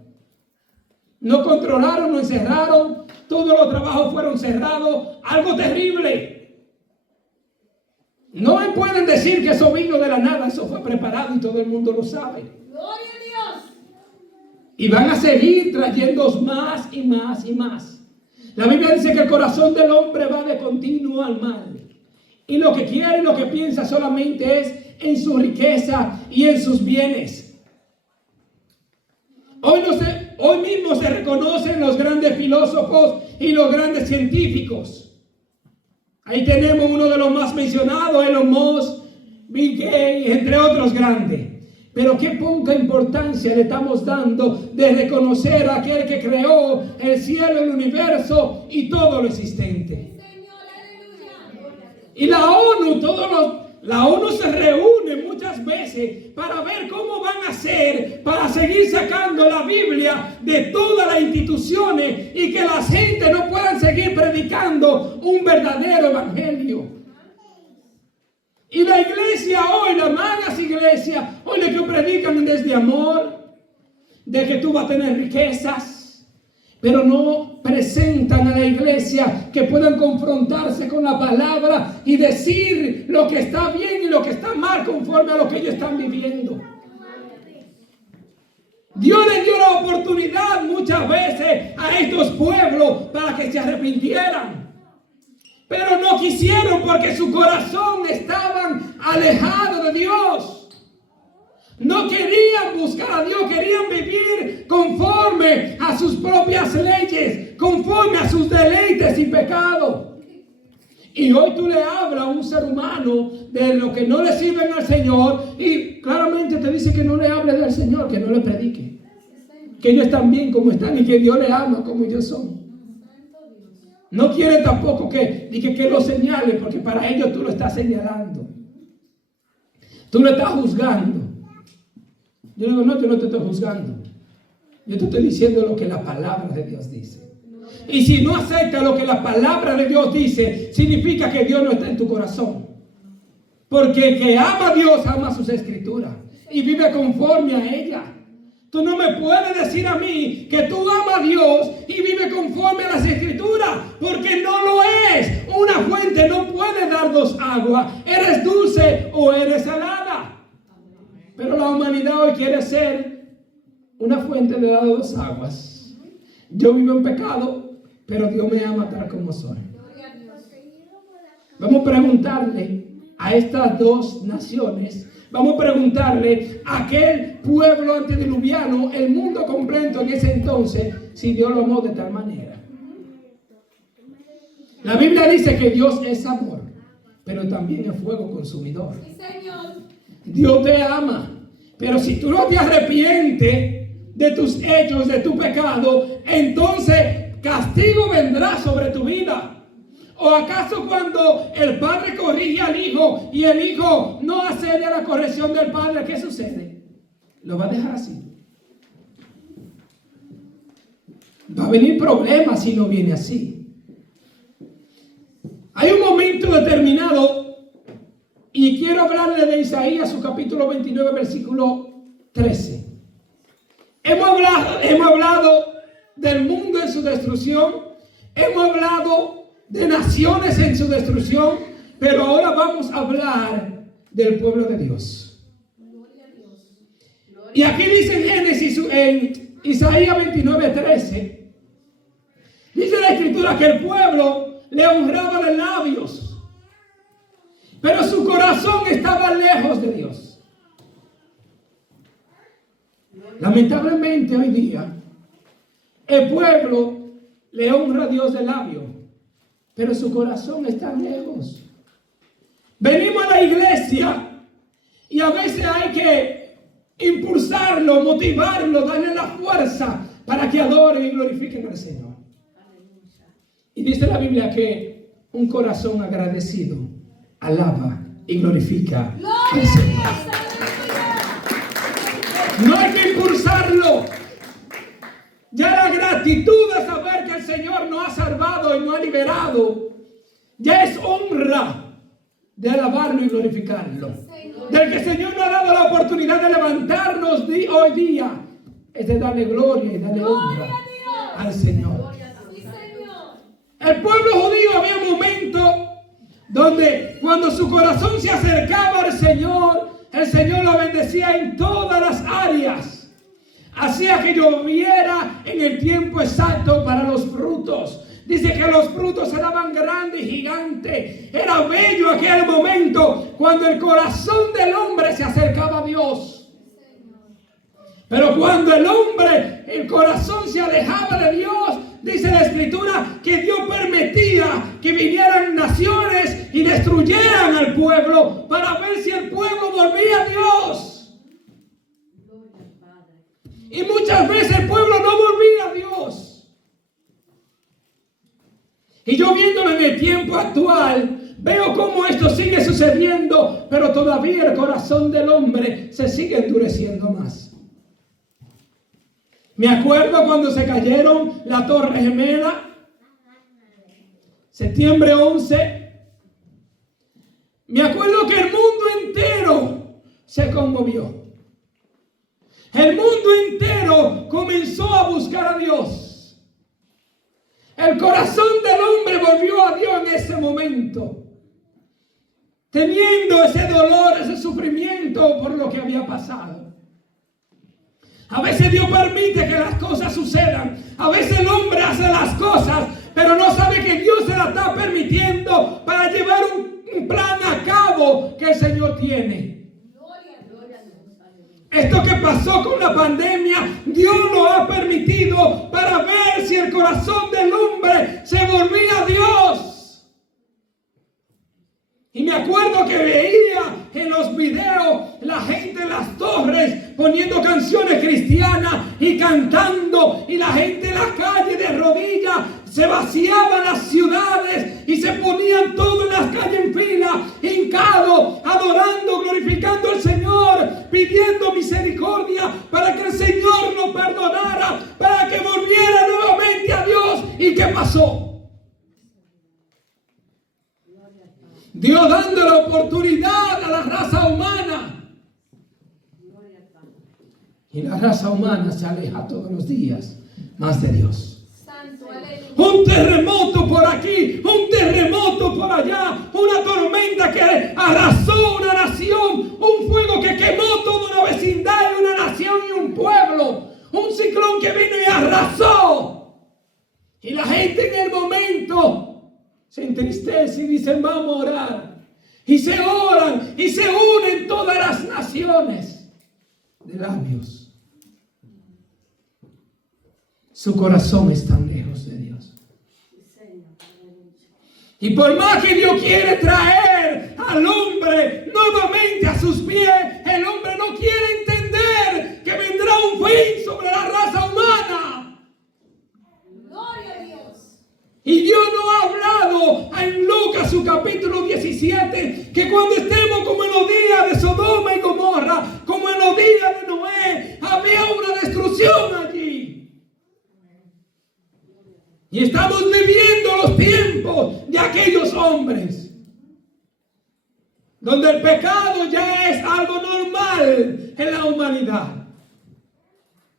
Nos controlaron, nos encerraron. Todos los trabajos fueron cerrados. Algo terrible. No me pueden decir que eso vino de la nada. Eso fue preparado y todo el mundo lo sabe. Gloria a Dios. Y van a seguir trayendo más y más y más. La Biblia dice que el corazón del hombre va de continuo al mal. Y lo que quiere y lo que piensa solamente es en su riqueza y en sus bienes. Hoy mismo se reconocen los grandes filósofos y los grandes científicos. Ahí tenemos uno de los más mencionados, Elon Musk, Bill Gates, entre otros grandes. Pero qué poca importancia le estamos dando de reconocer a aquel que creó el cielo, el universo y todo lo existente. Y la ONU se reúne muchas veces para ver cómo van a hacer para seguir sacando la Biblia de todas las instituciones y que la gente no puedan seguir predicando un verdadero evangelio. Y la iglesia hoy, las malas iglesias, hoy lo que predican desde amor, de que tú vas a tener riquezas, pero no presentan a la iglesia que puedan confrontarse con la palabra y decir lo que está bien y lo que está mal conforme a lo que ellos están viviendo. Dios les dio la oportunidad muchas veces a estos pueblos para que se arrepintieran. Pero no quisieron porque su corazón estaban alejados de Dios. No querían buscar a Dios, querían vivir conforme a sus propias leyes, conforme a sus deleites y pecados. Y hoy tú le hablas a un ser humano de lo que no le sirven al Señor y claramente te dice que no le hable del Señor, que no le predique. Que ellos están bien como están y que Dios les ama como ellos son. No quiere tampoco que lo señale, porque para ellos tú lo estás señalando. Tú lo estás juzgando. Yo digo, no, yo no te estoy juzgando. Yo te estoy diciendo lo que la palabra de Dios dice. Y si no aceptas lo que la palabra de Dios dice, significa que Dios no está en tu corazón. Porque el que ama a Dios ama sus escrituras y vive conforme a ella. Tú no me puedes decir a mí que tú amas a Dios y vive conforme a las escrituras, porque no lo es. Una fuente no puede dar dos aguas. Eres dulce o eres salada. Pero la humanidad hoy quiere ser una fuente de dar dos aguas. Yo vivo en pecado, pero Dios me ama tal como soy. Vamos a preguntarle a estas dos naciones, vamos a preguntarle a aquel pueblo antediluviano, el mundo completo en ese entonces, si Dios lo amó de tal manera. La Biblia dice que Dios es amor, pero también es fuego consumidor. Sí, Señor. Dios te ama, pero si tú no te arrepientes de tus hechos, de tu pecado, entonces castigo vendrá sobre tu vida. ¿O acaso cuando el padre corrige al hijo y el hijo no accede a la corrección del padre, qué sucede? Lo va a dejar así. Va a venir problemas si no viene así. Hay un momento determinado. Y quiero hablarle de Isaías, su capítulo 29, versículo 13. Hemos hablado del mundo en su destrucción. Hemos hablado de naciones en su destrucción. Pero ahora vamos a hablar del pueblo de Dios. Y aquí dice en Génesis, en Isaías 29, 13. Dice la Escritura que el pueblo le honraba de labios, pero su corazón estaba lejos de Dios. Lamentablemente hoy día el pueblo le honra a Dios de labio, pero su corazón está lejos. Venimos a la iglesia y a veces hay que impulsarlo, motivarlo, darle la fuerza para que adoren y glorifiquen al Señor. Y dice la Biblia que un corazón agradecido alaba y glorifica al Señor. No hay que impulsarlo. Ya la gratitud de saber que el Señor nos ha salvado y nos ha liberado, ya es honra de alabarlo y glorificarlo. Del que el Señor nos ha dado la oportunidad de levantarnos hoy día, es de darle gloria y darle honra al Señor. El pueblo judío había momentos donde cuando su corazón se acercaba al Señor, el Señor lo bendecía en todas las áreas. Hacía que lloviera en el tiempo exacto para los frutos. Dice que los frutos se daban grandes y gigantes. Era bello aquel momento cuando el corazón del hombre se acercaba a Dios. Pero cuando el corazón se alejaba de Dios, dice la Escritura que Dios permitía que vinieran naciones y destruyeran al pueblo para ver si el pueblo volvía a Dios. Y muchas veces el pueblo no volvía a Dios. Y yo viéndolo en el tiempo actual, veo cómo esto sigue sucediendo, pero todavía el corazón del hombre se sigue endureciendo más. Me acuerdo cuando se cayeron la Torre Gemela, septiembre 11. Me acuerdo que el mundo entero se conmovió. El mundo entero comenzó a buscar a Dios. El corazón del hombre volvió a Dios en ese momento, teniendo ese dolor, ese sufrimiento por lo que había pasado. A veces Dios permite que las cosas sucedan. A veces el hombre hace las cosas, pero no sabe que Dios se la está permitiendo para llevar un plan a cabo que el Señor tiene. Esto que pasó con la pandemia, Dios lo ha permitido para ver si el corazón del hombre se volvía a Dios. Y me acuerdo que veía en los videos la gente en las torres poniendo canciones cristianas y cantando, y la gente en la calle de rodillas. Se vaciaban las ciudades y se ponían todos en las calles en fila, hincados, adorando, glorificando al Señor, pidiendo misericordia para que el Señor nos perdonara, para que volviera nuevamente a Dios. ¿Y qué pasó? Dios dando la oportunidad a la raza humana. Y la raza humana se aleja todos los días más de Dios. Un terremoto por aquí, un terremoto por allá, una tormenta que arrasó una nación, un fuego que quemó toda una vecindad, una nación y un pueblo, un ciclón que vino y arrasó. Y la gente en el momento se entristece y dicen: vamos a orar. Y se oran y se unen todas las naciones de labios. Su corazón está lejos de Dios. Y por más que Dios quiere traer al hombre nuevamente a sus pies, el hombre no quiere entender que vendrá un fin sobre la raza humana. Gloria a Dios. Y Dios nos ha hablado en Lucas su capítulo 17, que cuando estemos como en los días de Sodoma y Gomorra, como en los días de Noé, había una destrucción allí. Y estamos viviendo los tiempos de aquellos hombres, donde el pecado ya es algo normal en la humanidad.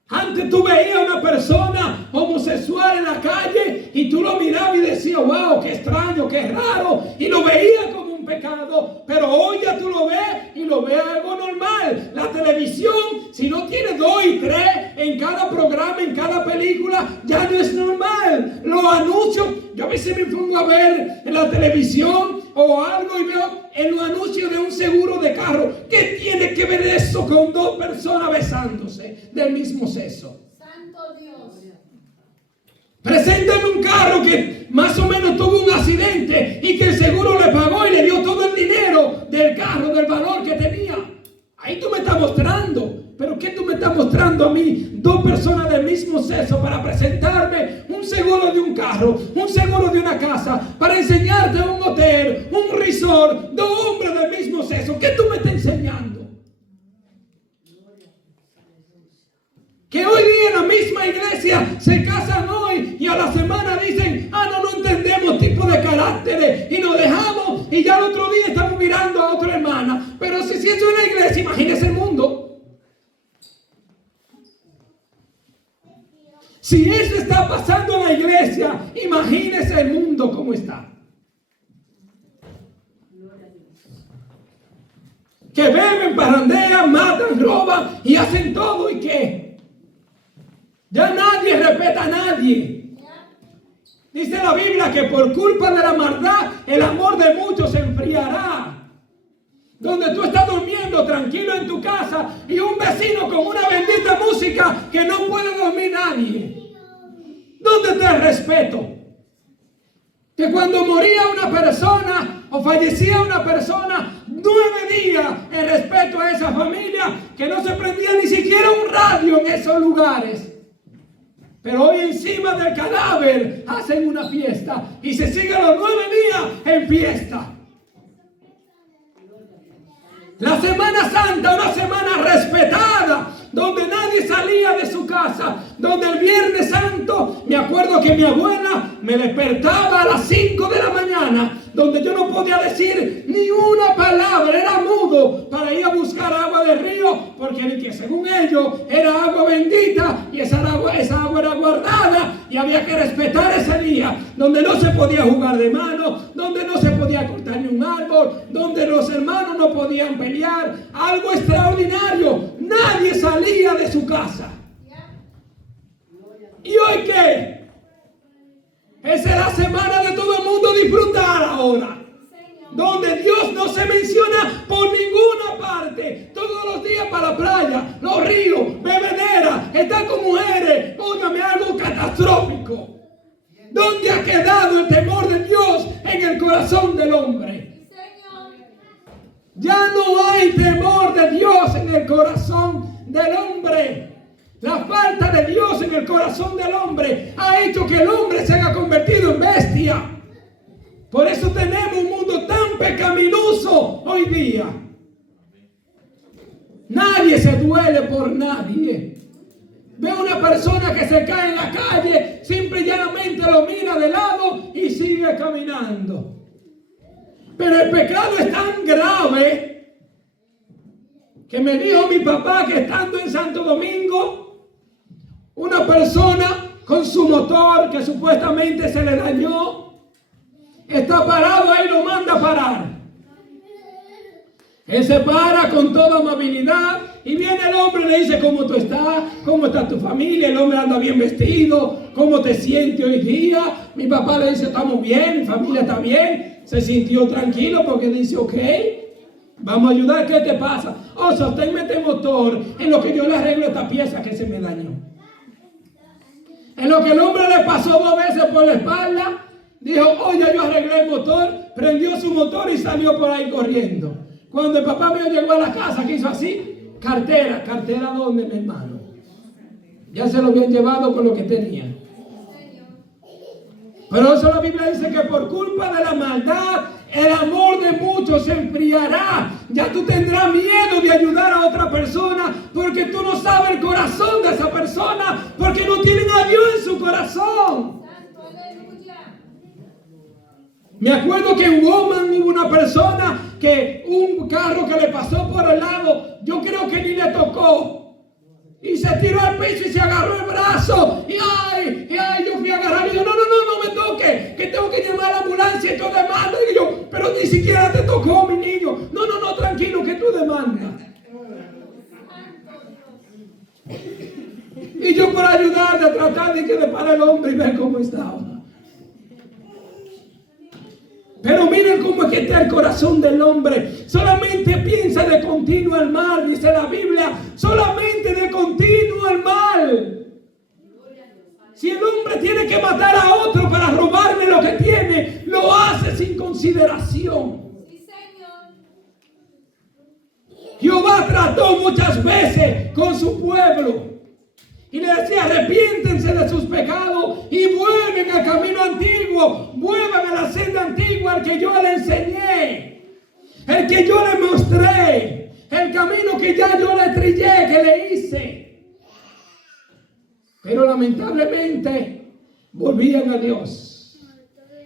Antes tú veías a una persona homosexual en la calle y tú lo mirabas y decías: wow, qué extraño, qué raro, y lo veías como un pecado, pero hoy ya tú lo ves y lo ves algo normal. La televisión, si no tiene 2 y 3 en cada programa, en cada película, ya no es normal. Los anuncios, yo a veces me pongo a ver en la televisión o algo y veo en los anuncios de un seguro de carro. ¿Qué tiene que ver eso con 2 personas besándose del mismo sexo? Santo Dios. Preséntame un carro que más o menos tuvo un accidente y que el seguro le pagó y le dio todo el dinero del carro, del valor que tenía. Ahí tú me estás mostrando. ¿Pero qué tú me estás mostrando a mí? 2 personas del mismo sexo para presentarme un seguro de un carro, un seguro de una casa, para enseñarte un hotel, un resort, 2 hombres del mismo sexo. ¿Qué tú me estás enseñando? Que hoy día en la misma iglesia se casan hoy y a la semana dicen, no entendemos tipo de caracteres y nos dejamos y ya el otro día estamos mirando a otra hermana. Pero si eso es una iglesia, imagínese el mundo. Si eso está pasando en la iglesia, imagínese el mundo cómo está. Que beben, parrandean, matan, roban y hacen todo, ¿y qué? Ya nadie respeta a nadie. Dice la Biblia que por culpa de la maldad el amor de muchos se enfriará. Donde tú estás durmiendo tranquilo en tu casa y un vecino con una bendita música que no puede dormir nadie. ¿Dónde está el respeto? Que cuando moría una persona o fallecía una persona, 9 días el respeto a esa familia, que no se prendía ni siquiera un radio en esos lugares. Pero hoy encima del cadáver hacen una fiesta y se siguen los 9 días en fiesta. La Semana Santa, una semana respetada, donde nadie salía de su casa, donde el Viernes Santo, me acuerdo que mi abuela me despertaba a las 5 de la mañana, donde yo no podía decir ni una palabra, era mudo, para ir a buscar agua del río, porque que según ellos era agua bendita y esa agua era guardada y había que respetar ese día, donde no se podía jugar de mano, donde no se podía cortar ni un árbol, donde los hermanos no podían pelear, algo extraordinario, nadie salía de su casa. ¿Y hoy qué? Esa es la semana de todo el mundo disfrutar ahora. Donde Dios no se menciona por ninguna parte. Todos los días para la playa, los ríos, bebedera, estar con mujeres. Óigame, algo catastrófico. ¿Dónde ha quedado el temor de Dios en el corazón del hombre? Ya no hay temor de Dios en el corazón del hombre. La falta de Dios en el corazón del hombre ha hecho que el hombre se haya convertido en bestia. Por eso tenemos un mundo tan pecaminoso hoy día. Nadie se duele por nadie. Ve a una persona que se cae en la calle, simple y llanamente lo mira de lado y sigue caminando. Pero el pecado es tan grave que me dijo mi papá que estando en Santo Domingo, una persona con su motor que supuestamente se le dañó, está parado ahí, lo manda a parar. Él se para con toda amabilidad y viene el hombre y le dice: ¿cómo tú estás? ¿Cómo está tu familia? El hombre anda bien vestido. ¿Cómo te sientes hoy día? Mi papá le dice: estamos bien, mi familia está bien. Se sintió tranquilo porque dice: ok, vamos a ayudar. ¿Qué te pasa? O sea, usted mete motor en lo que yo le arreglo esta pieza que se me dañó. En lo que el hombre le pasó 2 veces por la espalda, dijo: oye, yo arreglé el motor, prendió su motor y salió por ahí corriendo. Cuando el papá mío llegó a la casa, ¿qué hizo así? Cartera. ¿Cartera dónde, mi hermano? Ya se lo habían llevado con lo que tenía. Pero eso la Biblia dice que por culpa de la maldad, el amor de muchos se enfriará. Ya tú tendrás miedo de ayudar a otra persona porque tú no sabes el corazón de esa persona, porque no tienen a Dios en su corazón. Me acuerdo que en Woman hubo una persona que un carro que le pasó por el lado, yo creo que ni le tocó. Y se tiró al piso y se agarró el brazo. Y ay, yo fui a agarrar. Y yo, no me toque, que tengo que llamar a la ambulancia y todo demanda. Y yo, pero ni siquiera te tocó, mi niño. No, tranquilo, que tú demandas. Y yo por ayudarle a tratar de que le para el hombre y ver cómo estaba. Pero miren cómo es que está el corazón del hombre. Solamente piensa de continuo el mal, dice la Biblia. Solamente de continuo el mal. Si el hombre tiene que matar a otro para robarle lo que tiene, lo hace sin consideración. Sí, Señor. Jehová trató muchas veces con su pueblo. Y le decía, arrepiéntense de sus pecados y vuelven al camino antiguo, vuelvan a la senda antigua, al que yo les enseñé, el que yo les mostré, el camino que ya yo le trillé, que le hice. Pero lamentablemente volvían a Dios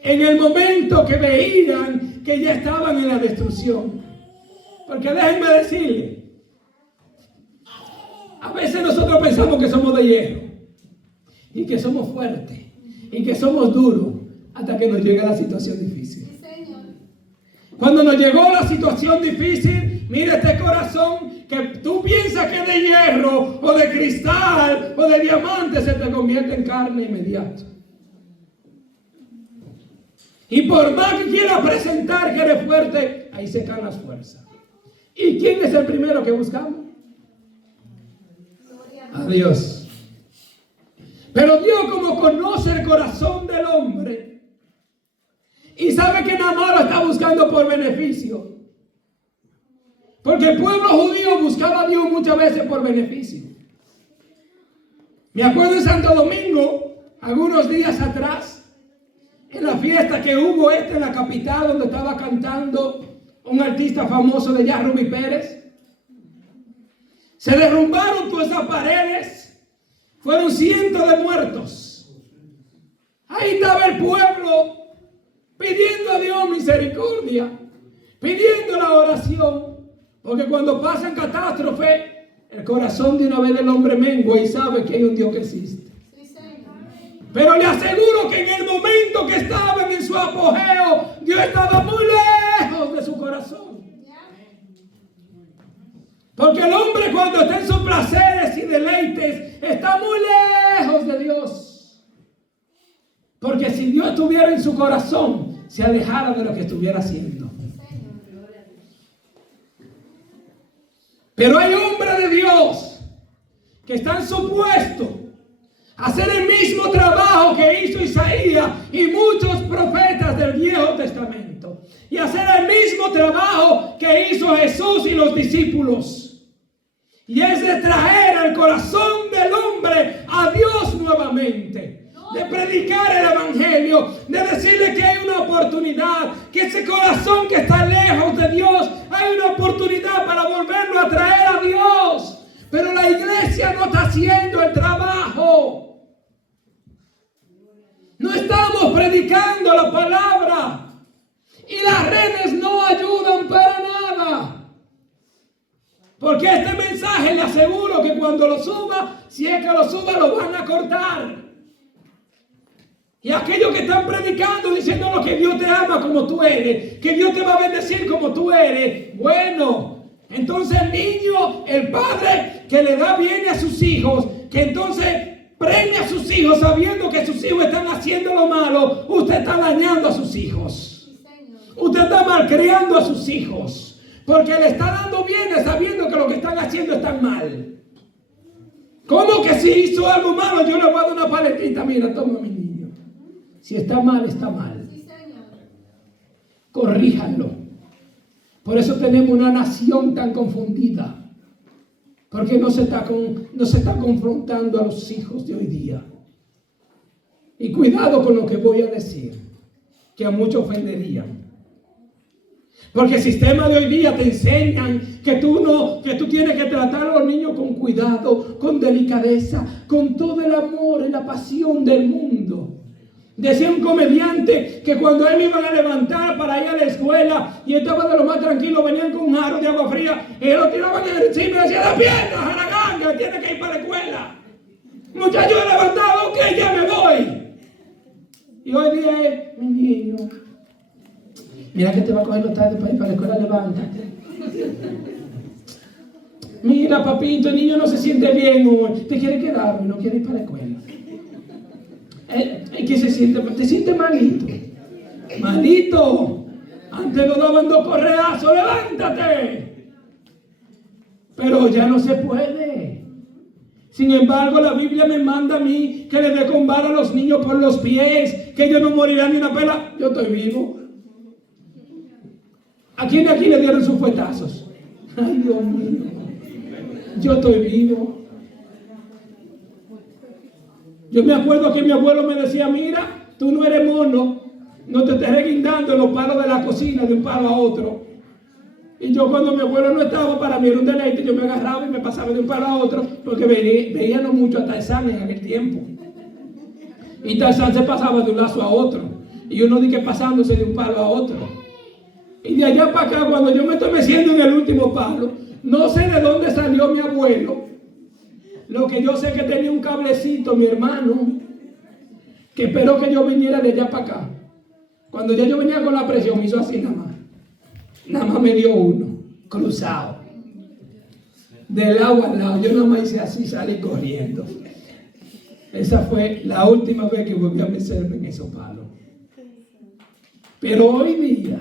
en el momento que veían que ya estaban en la destrucción. Porque déjenme decirles, a veces nosotros pensamos que somos de hierro y que somos fuertes y que somos duros hasta que nos llega la situación difícil. Sí, Señor. Cuando nos llegó la situación difícil, mira este corazón que tú piensas que es de hierro o de cristal o de diamante, se te convierte en carne inmediato. Y por más que quieras presentar que eres fuerte, ahí se caen las fuerzas. ¿Y quién es el primero que buscamos? A Dios. Pero Dios, como conoce el corazón del hombre y sabe que nada más lo está buscando por beneficio, porque el pueblo judío buscaba a Dios muchas veces por beneficio. Me acuerdo en Santo Domingo, algunos días atrás, en la fiesta que hubo en la capital, donde estaba cantando un artista famoso de allá, Rubí Pérez. Se derrumbaron todas esas paredes. Fueron cientos de muertos. Ahí estaba el pueblo pidiendo a Dios misericordia, pidiendo la oración. Porque cuando pasan catástrofes, el corazón de una vez del hombre mengua y sabe que hay un Dios que existe. Sí, Señor. Pero le aseguro que en el momento que estaban en su apogeo, Dios estaba muy lejos de su corazón. Porque el hombre, cuando está en sus placeres y deleites, está muy lejos de Dios. Porque si Dios estuviera en su corazón, se alejara de lo que estuviera haciendo. Pero hay hombres de Dios que están supuestos a hacer el mismo trabajo que hizo Isaías y muchos profetas del Viejo Testamento, y hacer el mismo trabajo que hizo Jesús y los discípulos. Y es de traer al corazón del hombre a Dios nuevamente. De predicar el evangelio. De decirle que hay una oportunidad. Que ese corazón que está lejos de Dios, hay una oportunidad para volverlo a traer a Dios. Pero la iglesia no está haciendo el trabajo. No estamos predicando la palabra. Y las redes no ayudan para nada. Porque este mensaje le aseguro que cuando lo suba, si es que lo suba, lo van a cortar. Y aquellos que están predicando diciendo que Dios te ama como tú eres, que Dios te va a bendecir como tú eres, bueno, entonces el niño, el padre que le da bien a sus hijos, que entonces premia a sus hijos sabiendo que sus hijos están haciendo lo malo, usted está dañando a sus hijos. Usted está malcriando a sus hijos. Porque le está dando bienes sabiendo que lo que están haciendo está mal. ¿Cómo que si hizo algo malo yo le voy a dar una paletita? Mira, toma mi niño. Si está mal, está mal. Sí, Señor. Corríjanlo. Por eso tenemos una nación tan confundida. Porque no se está confrontando a los hijos de hoy día. Y cuidado con lo que voy a decir, que a muchos ofenderían. Porque el sistema de hoy día te enseñan que tú tienes que tratar a los niños con cuidado, con delicadeza, con todo el amor y la pasión del mundo. Decía un comediante que cuando él iban a levantar para ir a la escuela y estaba de lo más tranquilo, venían con un jarro de agua fría y lo tiraban encima y decía, ¡de piernas, Aragán! que tiene que ir para la escuela. Muchacho levantado, ok, ya me voy. Y hoy día es, mi niño, mira que te va a coger los tarde para ir para la escuela, levántate. Mira, papito, el niño no se siente bien hoy. Te quiere quedar hoy, no quiere ir para la escuela. ¿Qué se siente? ¿Te sientes malito? Malito. Antes nos daban 2 correazos, levántate. Pero ya no se puede. Sin embargo, la Biblia me manda a mí que le dé con vara a los niños por los pies, que ellos no morirán ni una pela. Yo estoy vivo. ¿A quién de aquí le dieron sus fuetazos? Ay, Dios mío. Yo estoy vivo. Yo me acuerdo que mi abuelo me decía, mira, tú no eres mono, no te estés reguindando en los palos de la cocina de un palo a otro. Y yo cuando mi abuelo no estaba, para mí era un deleite, yo me agarraba y me pasaba de un palo a otro, porque veíamos mucho a Tarzán en aquel tiempo. Y Tarzán se pasaba de un lazo a otro, y uno dije pasándose de un palo a otro. Y de allá para acá, cuando yo me estoy meciendo en el último palo, no sé de dónde salió mi abuelo. Lo que yo sé es que tenía un cablecito, mi hermano, que esperó que yo viniera de allá para acá. Cuando ya yo venía con la presión, me hizo así nada más. Nada más me dio uno, cruzado. Del lado al lado, yo nada más hice así, salí corriendo. Esa fue la última vez que volví a meterme en esos palos. Pero hoy día,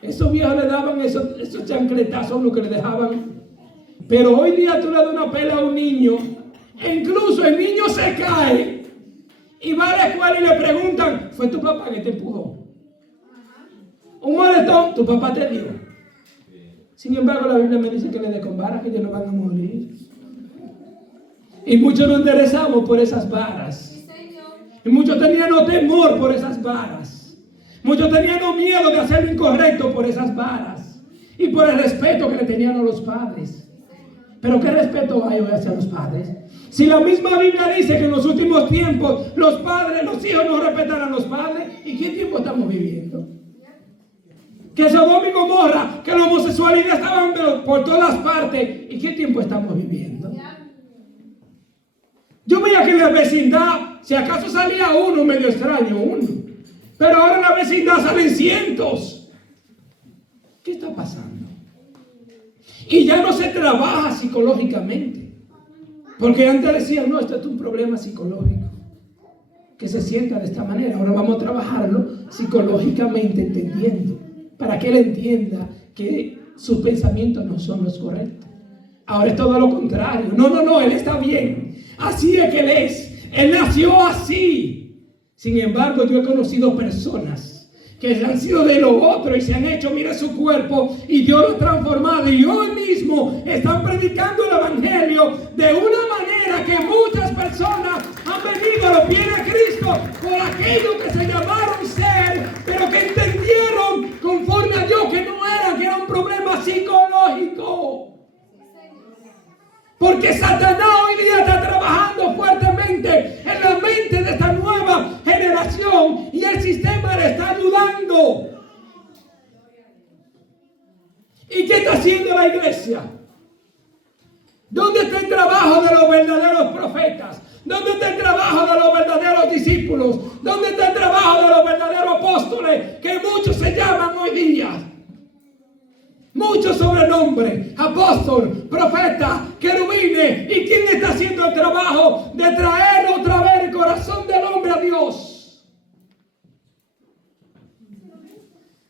esos viejos le daban esos chancletazos a uno que le dejaban. Pero hoy día tú le das una pela a un niño, e incluso el niño se cae y va a la escuela y le preguntan, ¿fue tu papá que te empujó? Un moretón, tu papá te dio. Sin embargo, la Biblia me dice que le dé con varas, que ellos no van a morir. Y muchos nos enderezamos por esas varas. Y muchos tenían temor por esas varas. Muchos tenían miedo de hacer lo incorrecto por esas varas. Y por el respeto que le tenían a los padres. Pero ¿qué respeto hay hoy hacia los padres? Si la misma Biblia dice que en los últimos tiempos los padres, los hijos no respetan a los padres, ¿y qué tiempo estamos viviendo? Que Sodoma y Gomorra, que la homosexualidad estaban por todas partes, ¿y qué tiempo estamos viviendo? Yo veía que en la vecindad, si acaso salía uno, medio extraño uno, pero ahora en la vecindad salen cientos. ¿Qué está pasando? Y ya no se trabaja psicológicamente. Porque antes decían, no, esto es un problema psicológico. Que se sienta de esta manera. Ahora vamos a trabajarlo psicológicamente, entendiendo. Para que él entienda que sus pensamientos no son los correctos. Ahora es todo lo contrario. No, él está bien. Así es que él es. Él nació así. Sin embargo, yo he conocido personas que han sido de lo otro y se han hecho, mira su cuerpo, y Dios lo ha transformado, y hoy mismo están predicando el evangelio de una manera que muchas personas han venido a los pies de Cristo por aquello que se llamaron ser, pero que entendieron conforme a Dios que no era, que era un problema psicológico. Porque Satanás hoy día está trabajando fuertemente en la mente de esta nueva generación y el sistema le está ayudando. ¿Y qué está haciendo la iglesia? ¿Dónde está el trabajo de los verdaderos profetas? ¿Dónde está el trabajo de los verdaderos discípulos? ¿Dónde está el trabajo de los verdaderos apóstoles que muchos se llaman hoy día? Muchos sobrenombres, apóstol, profeta, querubines. ¿Y quién está haciendo el trabajo de traer otra vez el corazón del hombre a Dios?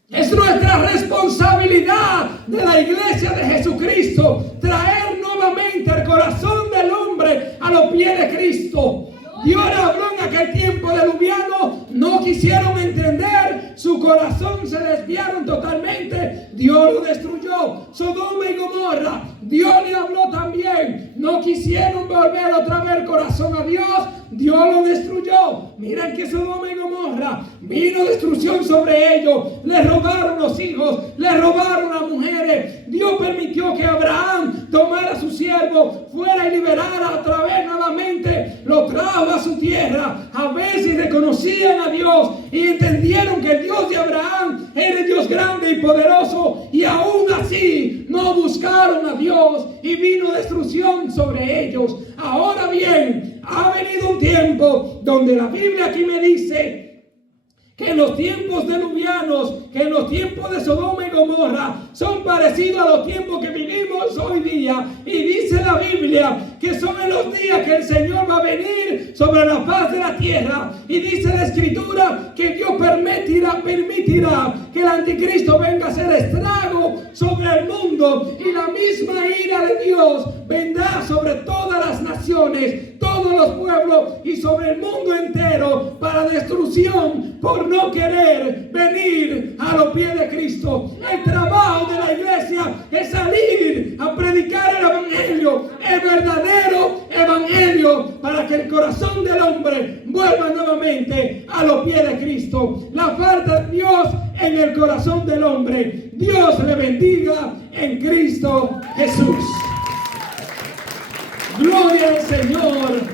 Es nuestra responsabilidad de la iglesia de Jesucristo traer nuevamente el corazón del hombre a los pies de Cristo. Dios le habló en aquel tiempo diluviano, no quisieron entender, su corazón se desviaron totalmente, Dios lo destruyó. Sodoma y Gomorra, Dios le habló también, no quisieron volver otra vez el corazón a Dios, Dios lo destruyó. Miren que Sodoma y Gomorra vino destrucción sobre ellos, le robaron los hijos, le robaron las mujeres. Dios permitió que Abraham tomara a su siervo, fuera y liberara otra vez nuevamente, lo trajo a su tierra. A veces reconocían a Dios y entendieron que el Dios de Abraham era el Dios grande y poderoso, y aún así no buscaron buscaron a Dios y vino destrucción sobre ellos. Ahora bien, ha venido un tiempo donde la Biblia aquí me dice que en los tiempos diluvianos, que en los tiempos de Sodoma y Gomorra son parecidos a los tiempos que vivimos hoy día. Y dice la Biblia que son en los días que el Señor va a venir sobre la faz de la tierra. Y dice la Escritura que Dios permitirá que el anticristo venga a hacer estrago sobre el mundo. Y la misma ira de Dios vendrá sobre todas las naciones, todos los pueblos y sobre el mundo entero para destrucción por no querer venir a los pies de Cristo. El trabajo de la iglesia es salir a predicar el evangelio, el verdadero evangelio, para que el corazón del hombre vuelva nuevamente a los pies de Cristo. La falta de Dios en el corazón del hombre. Dios le bendiga en Cristo Jesús. Gloria al Señor.